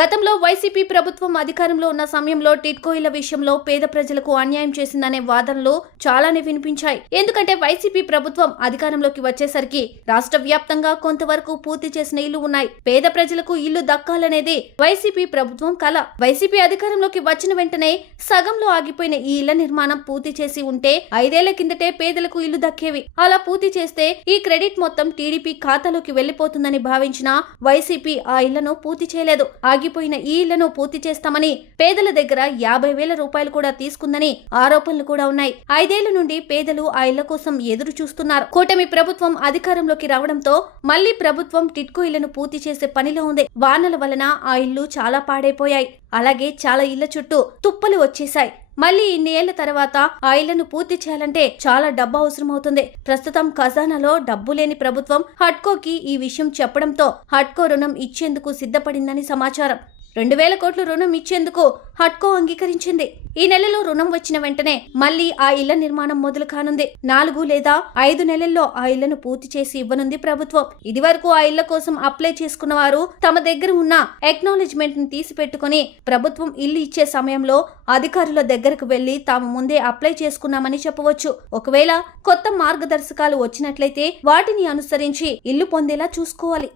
గతంలో వైసీపీ ప్రభుత్వం అధికారంలో ఉన్న సమయంలో టిడ్కో ఇళ్ల విషయంలో పేద ప్రజలకు అన్యాయం చేసిందనే వాదనలు చాలానే వినిపించాయి. ఎందుకంటే వైసీపీ ప్రభుత్వం అధికారంలోకి వచ్చేసరికి రాష్ట్ర వ్యాప్తంగా కొంతవరకు పూర్తి చేసిన ఇళ్లు ఉన్నాయి. పేద ప్రజలకు ఇల్లు దక్కాలనేది వైసీపీ ప్రభుత్వం కల. వైసీపీ అధికారంలోకి వచ్చిన వెంటనే సగంలో ఆగిపోయిన ఈ ఇళ్ల నిర్మాణం పూర్తి చేసి ఉంటే 5 ఏళ్ల కిందటే పేదలకు ఇల్లు దక్కేవి. అలా పూర్తి చేస్తే ఈ క్రెడిట్ మొత్తం టీడీపీ ఖాతాలోకి వెళ్లిపోతుందని భావించిన వైసీపీ ఆ ఇళ్లను పూర్తి చేయలేదు. ఆగిపోయిన ఈ ఇళ్లను పూర్తి చేస్తామని పేదల దగ్గర 50,000 రూపాయలు కూడా తీసుకుందని ఆరోపణలు కూడా ఉన్నాయి. 5 ఏళ్ల నుండి పేదలు ఆ ఇళ్ల కోసం ఎదురు చూస్తున్నారు. కూటమి ప్రభుత్వం అధికారంలోకి రావడంతో మళ్లీ ప్రభుత్వం టిడ్కో ఇళ్లను పూర్తి చేసే పనిలో ఉంది. వానల వలన ఆ ఇళ్లు చాలా పాడైపోయాయి. అలాగే చాలా ఇళ్ల చుట్టూ తుప్పలు వచ్చేశాయి. మళ్లీ ఇన్ని ఏళ్ల తర్వాత ఆ ఇళ్లను పూర్తి చేయాలంటే చాలా డబ్బు అవసరమవుతుంది. ప్రస్తుతం ఖజానాలో డబ్బు లేని ప్రభుత్వం హడ్కోకి ఈ విషయం చెప్పడంతో హడ్కో రుణం ఇచ్చేందుకు సిద్ధపడిందని సమాచారం. 2,000 కోట్లు రుణం ఇచ్చేందుకు హడ్కో అంగీకరించింది. ఈ నెలలో రుణం వచ్చిన వెంటనే మళ్లీ ఆ ఇళ్ల నిర్మాణం మొదలు కానుంది. 4 లేదా 5 నెలల్లో ఆ ఇళ్లను పూర్తి చేసి ఇవ్వనుంది ప్రభుత్వం. ఇది వరకు ఆ ఇళ్ల కోసం అప్లై చేసుకున్న వారు తమ దగ్గర ఉన్న అక్నాలెడ్జ్మెంట్ ని తీసి పెట్టుకుని ప్రభుత్వం ఇల్లు ఇచ్చే సమయంలో అధికారుల దగ్గరకు వెళ్లి తాము ముందే అప్లై చేసుకున్నామని చెప్పవచ్చు. ఒకవేళ కొత్త మార్గదర్శకాలు వచ్చినట్లయితే వాటిని అనుసరించి ఇల్లు పొందేలా చూసుకోవాలి.